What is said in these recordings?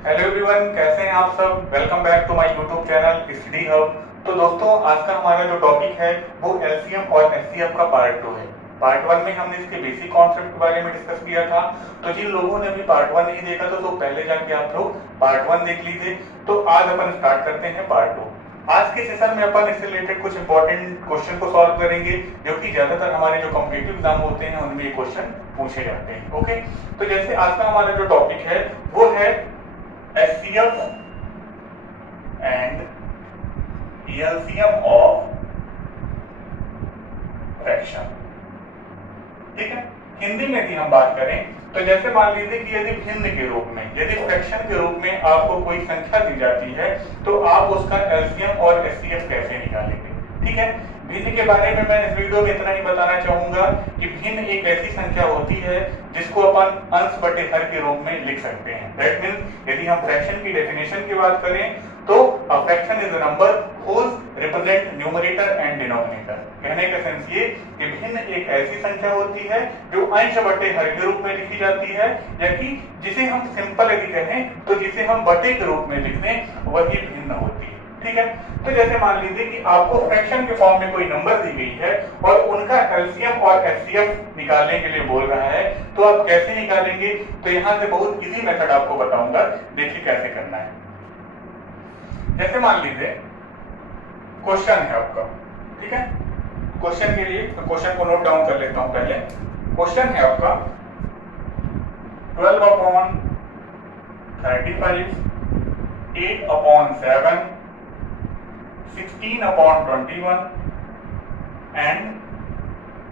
Hello everyone, कैसे हैं आप सब। Welcome back to my YouTube channel study hub. तो दोस्तों, आज का हमारा जो टॉपिक है वो एलसीएम और एचसीएफ का पार्ट 2 है। पार्ट 1 में हमने इसके बेसिक कॉन्सेप्ट के बारे में डिस्कस किया था। तो जिन लोगों ने भी पार्ट 1 नहीं देखा तो पहले जाके आप लोग पार्ट 1 देख लीजिए। तो आज अपन स्टार्ट करते हैं पार्ट 2। आज के सेशन में अपन इससे रिलेटेड कुछ इंपॉर्टेंट क्वेश्चन को सॉल्व करेंगे, जो कि ज्यादातर हमारे जो कॉम्पिटिटिव एग्जाम होते हैं उनमें ये क्वेश्चन पूछे जाते हैं। ओके, तो जैसे आज का हमारा जो टॉपिक है वो है HCF and LCM of fraction. ठीक है, हिंदी में भी हम बात करें तो जैसे मान लीजिए कि यदि भिन्न के रूप में, यदि फ्रैक्शन के रूप में आपको कोई संख्या दी जाती है तो आप उसका एलसीएम और एचसीएफ कैसे निकालेंगे। ठीक है, भिन्न के बारे में मैं इस वीडियो में इतना ही बताना चाहूंगा कि भिन्न एक ऐसी संख्या होती है जिसको अपन अंश बटे हर के रूप में लिख सकते हैं। दैट मींस यदि हम फ्रैक्शन की डेफिनेशन की बात करें तो a fraction is a number whose represent numerator and denominator. कहने का सेंस ये कि भिन्न एक ऐसी संख्या होती है जो अंश बटे हर के रूप में लिखी जाती है, या कि जिसे हम सिंपल यदि कहें तो जिसे हम बटे के रूप में लिख दें वही भिन्न होती है। ठीक है, तो जैसे मान लीजिए कि आपको फ्रैक्शन के फॉर्म में कोई नंबर दी गई है और उनका एलसीएम और एचसीएफ निकालने के लिए बोल रहा है, तो आप कैसे निकालेंगे। तो यहां से बहुत इजी मेथड आपको बताऊंगा, देखिए कैसे करना है। जैसे मान लीजिए क्वेश्चन है आपका, ठीक है, क्वेश्चन के लिए तो क्वेश्चन को नोट डाउन कर लेता हूं पहले। क्वेश्चन है आपका 12/35, 8/7, 16/21 एंड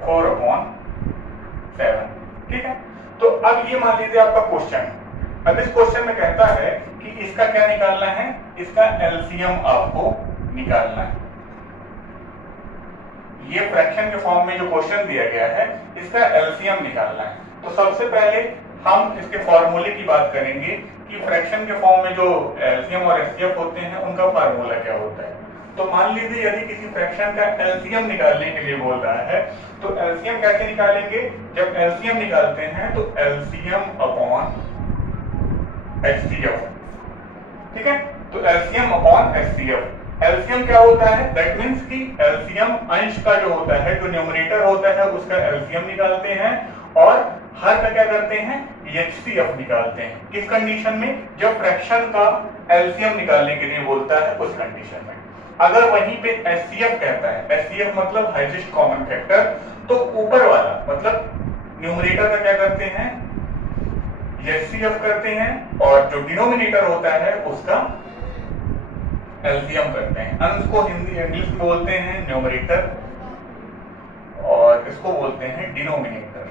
4/7। ठीक है, तो अब ये मान लीजिए आपका क्वेश्चन है। अब इस क्वेश्चन में कहता है कि इसका क्या निकालना है, इसका एलसीएम आपको निकालना है। ये फ्रैक्शन के फॉर्म में जो क्वेश्चन दिया गया है इसका एलसीएम निकालना है। तो सबसे पहले हम इसके फॉर्मूले की बात करेंगे कि फ्रैक्शन के फॉर्म में जो एलसीएम और एचसीएफ होते हैं उनका फार्मूला क्या होता है। तो मान लीजिए यदि किसी फ्रैक्शन का एलसीएम निकालने के लिए बोल रहा है तो एलसीएम कैसे निकालेंगे। जब एलसीएम निकालते हैं तो एलसीएम अपॉन एचसीएफ। ठीक है, तो एलसीएम अपॉन एचसीएफ। एलसीएम क्या होता है, दैट मींस कि एलसीएम अंश का जो होता है, जो न्यूमरेटर होता है उसका एलसीएम निकालते हैं और हर का क्या करते हैं, एचसीएफ निकालते हैं। किस कंडीशन में, जब फ्रैक्शन का एलसीएम निकालने के लिए बोलता है उस कंडीशन में। अगर वहीं पे एचसीएफ कहता है, एचसीएफ मतलब हाईएस्ट कॉमन फैक्टर, तो ऊपर वाला मतलब न्यूमरेटर का क्या करते हैं, एचसीएफ करते हैं, और जो डिनोमिनेटर होता है उसका एलसीएम करते हैं। अंश को हिंदी इंग्लिश में बोलते हैं न्यूमरेटर और इसको बोलते हैं डिनोमिनेटर।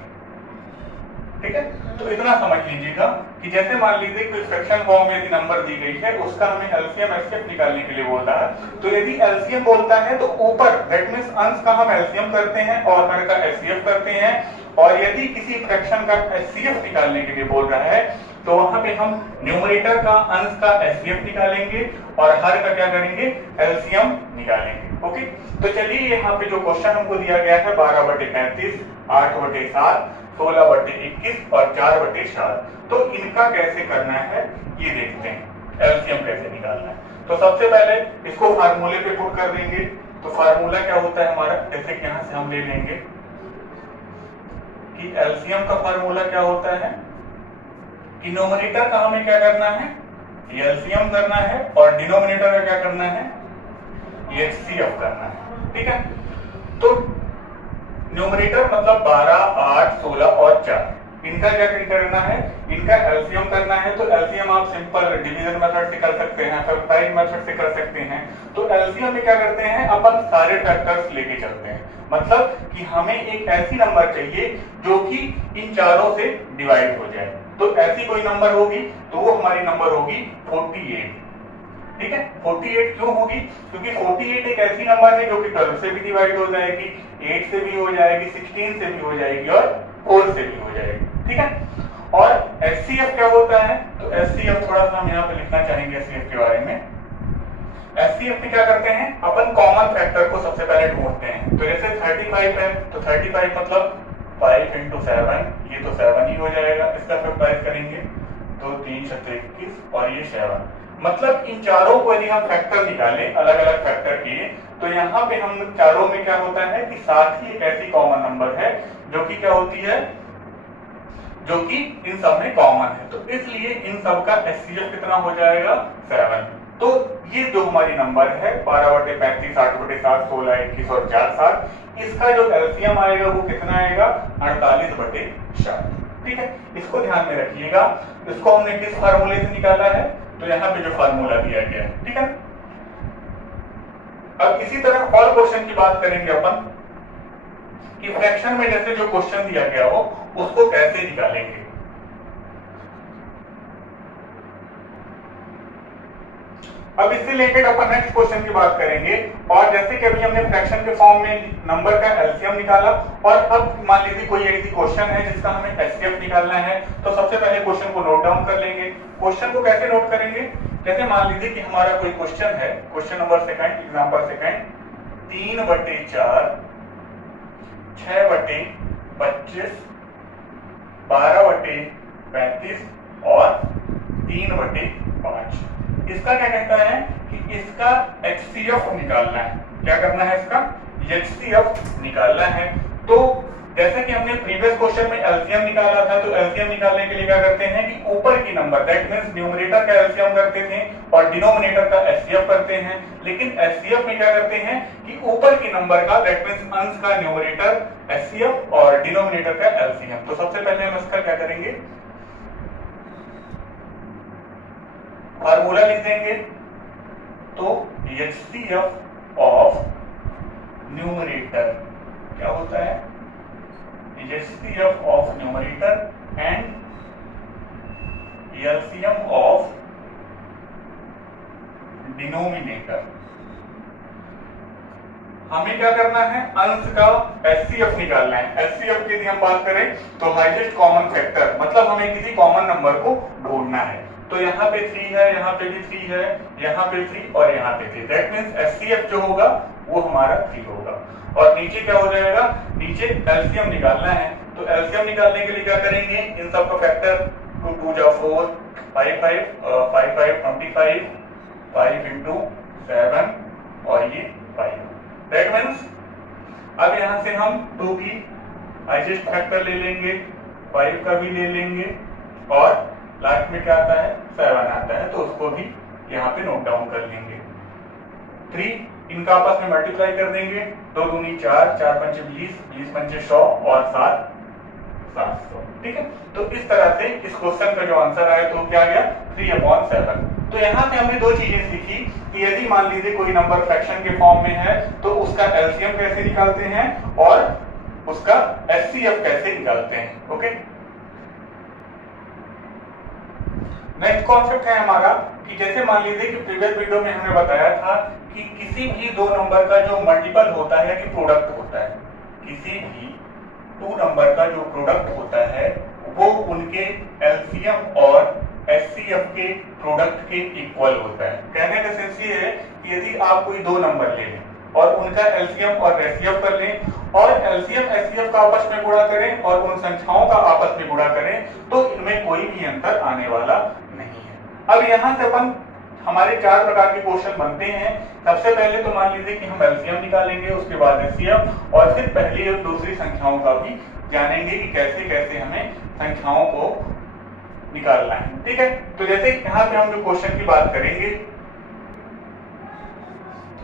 ठीक है, तो इतना समझ लीजिएगा कि जैसे मान लीजिए कोई फ्रैक्शन फॉर्म में यदि नंबर दी गई है उसका हमें एलसीएम एचसीएफ निकालने के लिए बोल रहा है, तो यदि एलसीएम बोलता है तो ऊपर दैट मींस अंश का हम एलसीएम करते हैं और हर का एचसीएफ करते हैं, और यदि किसी फ्रैक्शन का एचसीएफ निकालने के लिए बोल रहा है तो वहां पे हम न्यूमरेटर का अंश का एचसीएफ निकालेंगे और हर का क्या करेंगे, एलसीएम निकालेंगे। ओके, तो चलिए यहाँ पे जो क्वेश्चन हमको दिया गया है 12/35, 8/7, 16/21 और 4/7, तो इनका कैसे करना है ये देखते हैं, एलसीएम कैसे निकालना है। तो सबसे पहले इसको फार्मूले पे पुट कर देंगे। तो फार्मूला क्या होता है हमारा, जैसे कि यहां से हम ले लेंगे कि एलसीएम का फार्मूला क्या होता है कि न्यूमरेटर का हमें क्या करना है, एलसीएम करना है, और डिनोमिनेटर का क्या करना है, एचसीएफ करना है। ठीक है, तो न्यूमरेटर मतलब 12, 8, 16 और 4, इनका क्या करना है, इनका एलसीएम करना है। तो एलसीएम आप सिंपल डिवीजन मेथड से कर सकते हैं, फैक्टराइज मेथड से कर सकते हैं। तो एलसीएम में क्या करते हैं, अपन सारे फैक्टर्स लेके चलते हैं, मतलब कि हमें एक ऐसी नंबर चाहिए जो कि इन चारों से डिवाइड हो जाए। तो ऐसी कोई नंबर होगी तो वो हमारी नंबर होगी 48। ठीक है, 48 क्यों होगी, क्योंकि 48 एक ऐसी नंबर है जो कि 12 से भी डिवाइड हो जाएगी, 8 से भी हो जाएगी, 16 से भी हो जाएगी और 4 से भी हो जाएगी। ठीक है, और एचसीएफ क्या होता है, तो एचसीएफ थोड़ा सा हम यहाँ पे लिखना चाहेंगे एचसीएफ के बारे में। एचसीएफ में क्या करते हैं, अपन कॉमन फैक्टर को सबसे पहले ढूंढते हैं। तो जैसे 35 है तो 35 मतलब 5 × 7, ये तो 7 ही हो जाएगा, इसका फैक्टराइज करेंगे तो 3 7 21 और ये 7। मतलब इन चारों को यदि हम फैक्टर निकालें, अलग अलग फैक्टर किए, तो यहाँ पे हम चारों में क्या होता है कि साथ ही एक ऐसी कॉमन नंबर है जो कि क्या होती है, जो कि इन सब में कॉमन है। तो इसलिए इन सब का HCF कितना हो जाएगा 7। तो ये जो हमारी नंबर है 12/35, 8/7, 16, 21 और 4 7, इसका जो LCM आएगा वो कितना आएगा 48/7। ठीक है, इसको ध्यान में रखिएगा। इसको हमने किस फार्मूले से निकाला है, तो यहाँ पे जो फार्मूला दिया गया है। ठीक है, अब इसी तरह और क्वेश्चन की बात करेंगे अपन कि फ्रैक्शन में जैसे जो क्वेश्चन दिया गया हो उसको कैसे निकालेंगे। अब इससे रिलेटेड अपन नेक्स्ट क्वेश्चन की बात करेंगे। और जैसे कि अभी हमने फ्रैक्शन के फॉर्म में नंबर का एलसीएम निकाला, और अब मान लीजिए कोई ऐसी क्वेश्चन है जिसका हमें एचसीएफ निकालना है, तो सबसे पहले क्वेश्चन को नोट डाउन कर लेंगे। क्वेश्चन को कैसे नोट करेंगे, जैसे मान लीजिए कि हमारा कोई क्वेश्चन है, question number second, example second, 3/4, 6/25, 12/35 और 3/5। इसका क्या कहता है कि इसका HCF निकालना है। क्या करना है, इसका HCF निकालना है। तो जैसे कि हमने प्रीवियस क्वेश्चन में LCM निकाला था, तो LCM निकालने के लिए क्या करते हैं कि ऊपर की नंबर, दैट मींस न्यूमरेटर का LCM करते थे और डिनोमिनेटर का HCF करते हैं। लेकिन HCF में क्या करते हैं कि ऊपर की नंबर का, दैट मींस अंश का न्यूमरेटर HCF और डिनोमिनेटर का LCM। तो सबसे पहले हम इसका क्या करेंगे, फार्मूला लिख देंगे। तो HCF ऑफ न्यूमरेटर क्या होता है, HCF of numerator and LCM of denominator. हमें क्या करना है, अंश का HCF निकालना है। HCF की यदि हम बात करें तो हाईएस्ट कॉमन फैक्टर, मतलब हमें किसी कॉमन नंबर को ढूंढना है। तो यहाँ पे 3 है, यहाँ पे भी 3 है, यहाँ पे 3 और यहाँ पे 3, दैट मींस HCF जो होगा वो हमारा 3 होगा। और नीचे क्या हो जाएगा, नीचे LCM निकालना है। तो LCM निकालने के लिए क्या करेंगे, इन सब का फैक्टर 2 2 जा 4, 5 5 5 5 25, 5 into 7 और ये 5। दैट मींस अब यहाँ से हम 2 की हाईएस्ट फैक्टर ले लेंगे, 5 का भी ले लेंगे और लास्ट में क्या आता है 7 आता है, तो उसको भी यहाँ पे नोट डाउन कर लेंगे। 3 इनका आपस में मल्टीप्लाई कर देंगे, 2 दूनी 4, 4 पंचे 20, 20 पंचे 100 और 7 700। ठीक है, तो इस तरह से इस क्वेश्चन का जो आंसर आया तो क्या आ गया 3/7। तो यहाँ से हमने दो चीजें सीखी कि यदि मान लीजिए कोई नंबर फ्रैक्शन के फॉर्म में है तो उसका LCM कैसे निकालते हैं और उसका HCF कैसे निकालते हैं। ओके, नेक्स्ट कॉन्सेप्ट है हमारा कि जैसे मान लीजिए कि प्रीवियस वीडियो में हमने बताया था कि किसी भी दो नंबर का जो मल्टीपल होता है कि प्रोडक्ट होता है, किसी भी 2 नंबर का जो प्रोडक्ट होता है वो उनके LCM और HCF के प्रोडक्ट के इक्वल होता है। कहने का सेंस ये है कि यदि आप कोई 2 नंबर ले लें और उनका LCM और HCF कर लें और LCM HCF का आपस में गुणा करें और उन संख्याओं का आपस में गुणा करें, तो इनमें कोई भी अंतर आने वाला नहीं है। अब यहाँ से अपन हमारे 4 प्रकार के क्वेश्चन बनते हैं। सबसे पहले तो मान लीजिए कि हम LCM निकालेंगे, उसके बाद HCF और फिर पहली और दूसरी संख्याओं का भी जानेंगे कि कैसे कैसे हमें संख्याओं को निकालना है। ठीक है, तो जैसे यहाँ पे हम जो क्वेश्चन की बात करेंगे,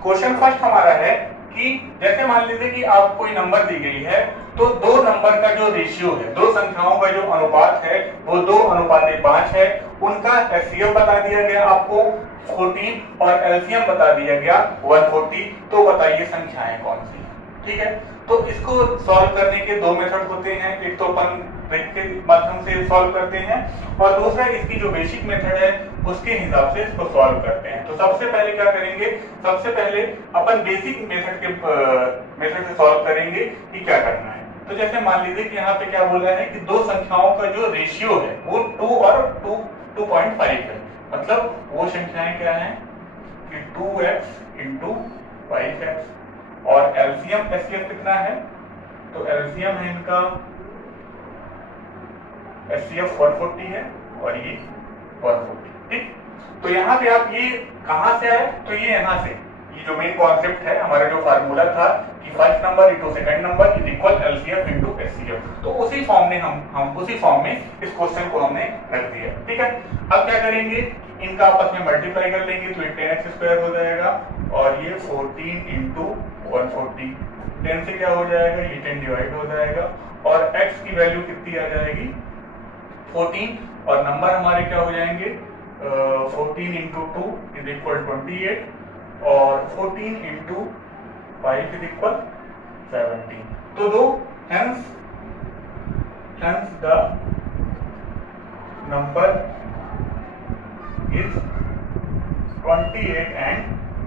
क्वेश्चन फर्स्ट हमारा है कि जैसे मान लीजिए कि आप कोई नंबर दी गई है, तो 2 नंबर का जो रेशियो है, 2 संख्याओं का जो अनुपात है वो 2:5 है। उनका HCF बता दिया गया आपको 14 और LCM बता दिया गया 140। तो बताइए संख्याएं कौन सी हैं। ठीक है, तो इसको सॉल्व करने के 2 मेथड होते हैं, एक तो अपन ट्रिक के माध्यम से सॉल्व करते हैं और दूसरा इसकी जो बेसिक मेथड है उसके हिसाब से इसको सॉल्व करते हैं। तो सबसे पहले क्या करेंगे, सबसे पहले अपन बेसिक मेथड से सॉल्व करेंगे कि क्या करना है। तो जैसे मान लीजिए कि यहाँ पे क्या बोला है कि 2 संख्याओं का जो रेशियो है वो 2 और 2.5 है। मतलब वो संख्याएं क्या हैं कि 2x into 5x और LCM HCF कितना है, तो LCM है इनका HCF 140 है और ये 140। ठीक, तो यहाँ पे आप ये कहाँ से आए, तो ये यहाँ से, ये जो मेन कॉन्सेप्ट है हमारा जो फार्मूला था कि first number into second number is equal LCM into HCF, तो उसी फॉर्म में हम उसी फॉर्म में इस क्वेश्चन को हमने रख दिया। ठीक है, अब क्या करेंगे, इनका आपस में मल्टीप्लाई कर लेंगे तो ये 10x² हो जाएगा और ये 14 इंटू 140, 10 से क्या हो जाएगा, ये 10 डिवाइड हो जाएगा और x की वैल्यू कितनी आ जाएगी 14 और नंबर हमारे क्या हो जाएंगे 14 इंटू 2 इज इक्वल 28 और 14 इंटू 5 इज इक्वल 17। तो दो hence the number is 28 and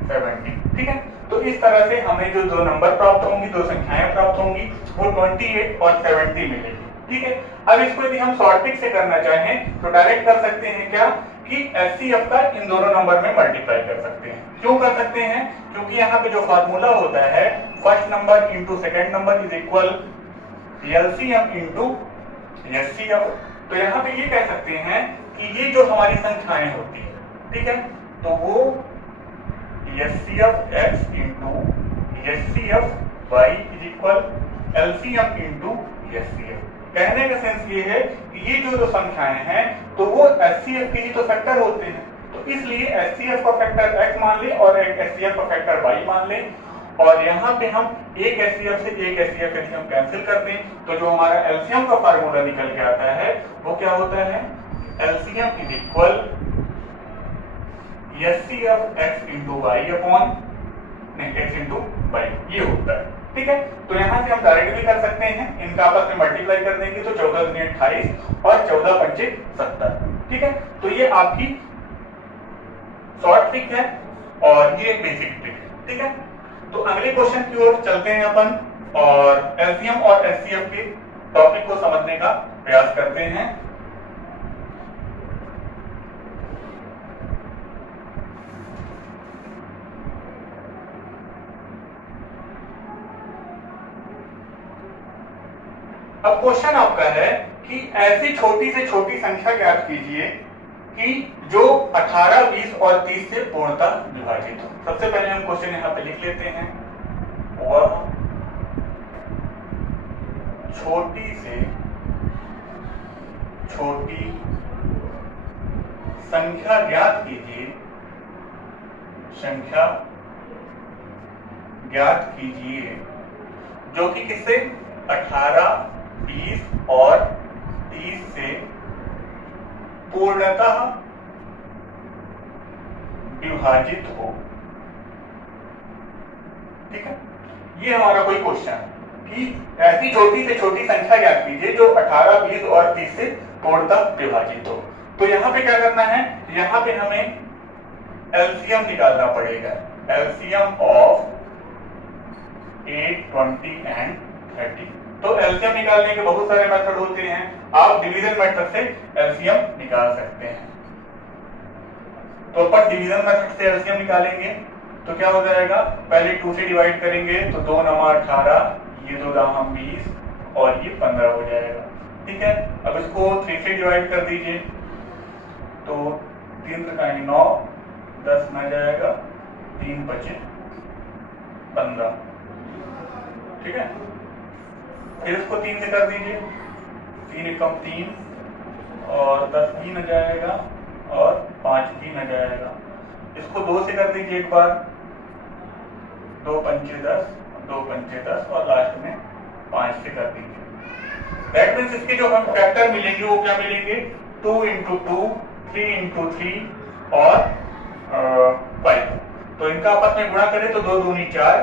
17। ठीक है, तो इस तरह से हमें जो दो नंबर प्राप्त होंगी, दो संख्याएं प्राप्त होंगी, वो 28 और 70 मिलेगी। ठीक है, अब इसको यदि हम शॉर्ट ट्रिक से करना चाहें तो डायरेक्ट कर सकते हैं क्या कि एचसीएफ का इन दोनों नंबर में मल्टीप्लाई कर सकते हैं। क्यों कर सकते हैं, क्योंकि यहाँ पे जो फार्मूला होता है first number into second number is equal LCM into HCF, तो यहाँ पे ये कह सकते हैं कि ये जो हमारी संख्याएं होती है, ठीक है, तो वो HCF x into HCF y is equal LCM into HCF. कहने का सेंस ये है कि ये जो संख्याएं हैं तो वो एचसीएफ के ही तो फैक्टर होते हैं, तो इसलिए एचसीएफ का फैक्टर x मान ले और एक एचसीएफ का फैक्टर y मान ले, और यहाँ पे हम एक एचसीएफ से एक एचसीएफ यदि हम कैंसिल कर दें तो जो हमारा एलसीएम का फार्मूला निकल के आता है वो क्या होता है, LCM is equal HCF x into y upon x into y, ये होता है। ठीक है, तो यहाँ से हम डायरेक्ट भी कर सकते हैं, इनका आपस में मल्टीप्लाई कर देंगे तो 14 दूनी 28 और 14 पंचे 70। ठीक है, तो ये आपकी शॉर्ट ट्रिक है और ये बेसिक ट्रिक है। ठीक है, तो अगले क्वेश्चन की ओर चलते हैं अपन और एलसीएम और एचसीएफ के टॉपिक को समझने का प्रयास करते हैं। अब क्वेश्चन आपका है कि ऐसी छोटी से छोटी संख्या ज्ञात कीजिए कि जो 18, 20 और 30 से पूर्णतः विभाजित हो। सबसे पहले हम क्वेश्चन यहाँ पे लिख लेते हैं, वह छोटी से छोटी संख्या ज्ञात कीजिए, संख्या ज्ञात कीजिए जो कि किससे 18, 20 और 30 से पूर्णतः विभाजित हो। ठीक है, ये हमारा कोई क्वेश्चन है कि ऐसी छोटी से छोटी संख्या ज्ञात कीजिए जो 18, 20 और 30 से पूर्णतः विभाजित हो। तो यहाँ पे क्या करना है, यहाँ पे हमें एलसीएम निकालना पड़ेगा, एलसीएम ऑफ 8, 20 एंड 30। तो एलसीएम निकालने के बहुत सारे मेथड होते हैं, आप डिवीजन मेथड से एलसीएम निकाल सकते हैं। तो अपन डिवीजन मेथड से एलसीएम निकालेंगे तो क्या हो जाएगा, पहले 2 से डिवाइड करेंगे तो 2 नमा 18, ये 2 दाम 20 और ये 15 हो जाएगा। ठीक है, अब इसको 3 से डिवाइड कर दीजिए तो 3 का 9, 10 में जाएगा, 3 बचे 15। ठीक है, फिर इसको 3 से कर दीजिए, 3 एकम 3 और 10 भी न जाएगा और 5 भी न जाएगा। इसको 2 से कर दीजिए एक बार, 2 पंचे 10, 2 पंचे 10 और लास्ट में 5 से कर दीजिए। दैट मीन्स इसके जो हम फैक्टर मिलेंगे वो क्या मिलेंगे, 2 इंटू 2, 3 इंटू 3 और 5। तो इनका आपस में गुणा करें तो 2 दूनी 4,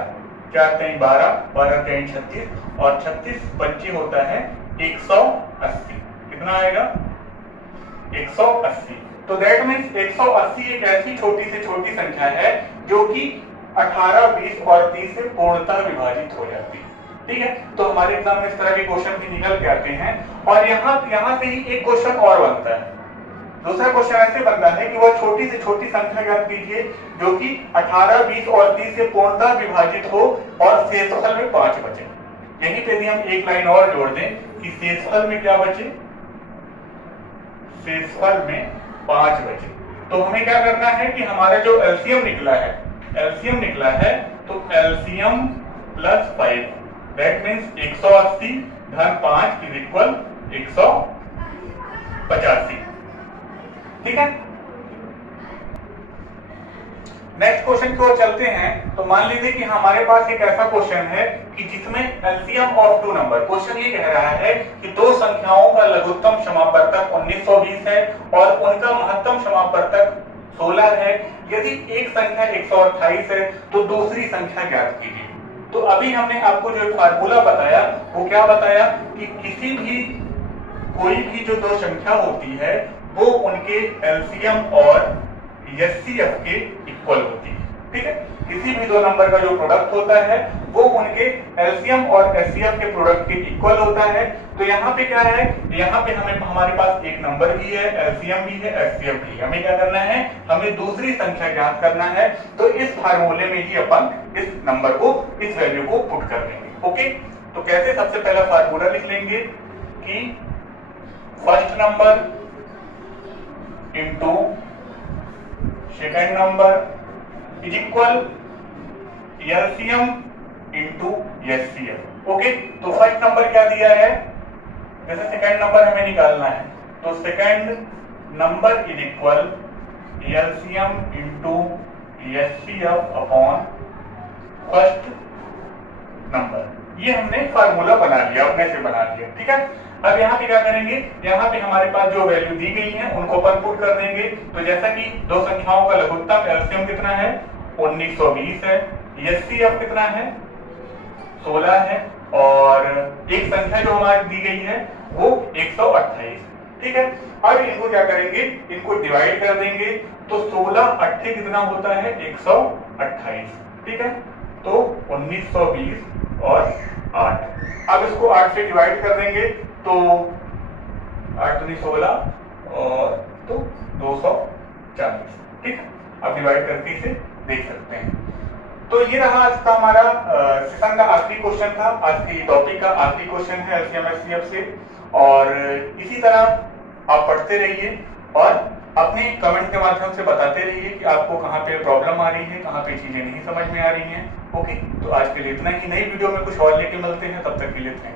4 कहीं 12, 12 कहीं 36 और 36 25 होता है 180। कितना आएगा, 180। तो दैट मीन्स 180 एक ऐसी छोटी से छोटी संख्या है जो कि 18, 20 और 30 से पूर्णतः विभाजित हो जाती है। ठीक है, तो हमारे एग्जाम में इस तरह के क्वेश्चन भी निकल के आते हैं और यहाँ से ही एक क्वेश्चन और बनता है। दूसरा क्वेश्चन ऐसे बनता है कि वह छोटी से छोटी संख्या ज्ञात कीजिए जो कि 18, 20 और 30 से पूर्णतः विभाजित हो और शेषफल में 5 बचे। यहीं पे भी हम एक लाइन और जोड़ दें कि शेषफल में क्या बचे, शेषफल में 5 बजे। तो हमें क्या करना है कि हमारा जो एलसीएम निकला है तो एलसीएम प्लस 5 दैट मीन्स 180 धन 5 इज इक्वल 185। ठीक है, नेक्स्ट क्वेश्चन की ओर चलते हैं। तो मान लीजिए कि हमारे पास एक ऐसा क्वेश्चन है कि जिसमें LCM of two number, question ये कह रहा है कि दो संख्याओं का लघुत्तम समापवर्तक 1920 है और उनका महत्तम समापवर्तक 16 है। यदि एक संख्या 128 है तो दूसरी संख्या ज्ञात कीजिए। तो अभी हमने आपको जो फार्मूला बताया वो क्या बताया कि किसी भी कोई भी जो दो संख्या होती है वो उनके एलसीएम और एचसीएफ के इक्वल होती है। ठीक है, किसी भी दो नंबर का जो प्रोडक्ट होता है वो उनके एलसीएम और एचसीएफ के प्रोडक्ट के इक्वल होता है। तो यहाँ पे क्या है, यहाँ पे हमारे पास एक नंबर भी है, एलसीएम भी है, एचसीएफ भी है। हमें क्या करना है, हमें दूसरी संख्या ज्ञात करना है। तो इस फार्मूले में ही अपन इस नंबर को, इस वैल्यू को पुट कर देंगे। ओके, तो कैसे, सबसे पहला फार्मूला लिख लेंगे कि first number into second number is equal LCM into HCF. Okay, तो फर्स्ट नंबर क्या दिया है, जैसे सेकेंड नंबर हमें निकालना है तो second number is equal LCM into HCF upon first number. ये हमने फार्मूला बना लिया, अपने से बना लिया। ठीक है, अब यहाँ पे क्या करेंगे, यहाँ पे हमारे पास जो वैल्यू दी गई है उनको अपन पुट कर देंगे। तो जैसा कि दो संख्याओं का लघुत्तम एलसीएम कितना है, 1920 है, एचसीएफ कितना है, 16 है, और एक संख्या जो हमारी दी गई है वो 128। ठीक है, अब इनको क्या करेंगे, इनको डिवाइड कर देंगे। तो 16 8 कितना होता है, 128। ठीक है, तो 1920 और 8। अब इसको 8 से डिवाइड कर देंगे तो 8 दूनी 16 और तो 240। ठीक है, अब डिवाइड करके इसे देख सकते हैं। तो ये रहा आज का हमारा सेशन का आखिरी क्वेश्चन था, आज की टॉपिक का आखिरी क्वेश्चन है एलसीएम एचसीएफ से। और इसी तरह आप पढ़ते रहिए और अपने कमेंट के माध्यम से बताते रहिए कि आपको कहाँ पे प्रॉब्लम आ रही है, कहाँ पे चीजें नहीं समझ में आ रही हैं। ओके, तो आज के लिए इतना ही। नई वीडियो में कुछ और लेके मिलते हैं, तब तक के लिए थैंक यू।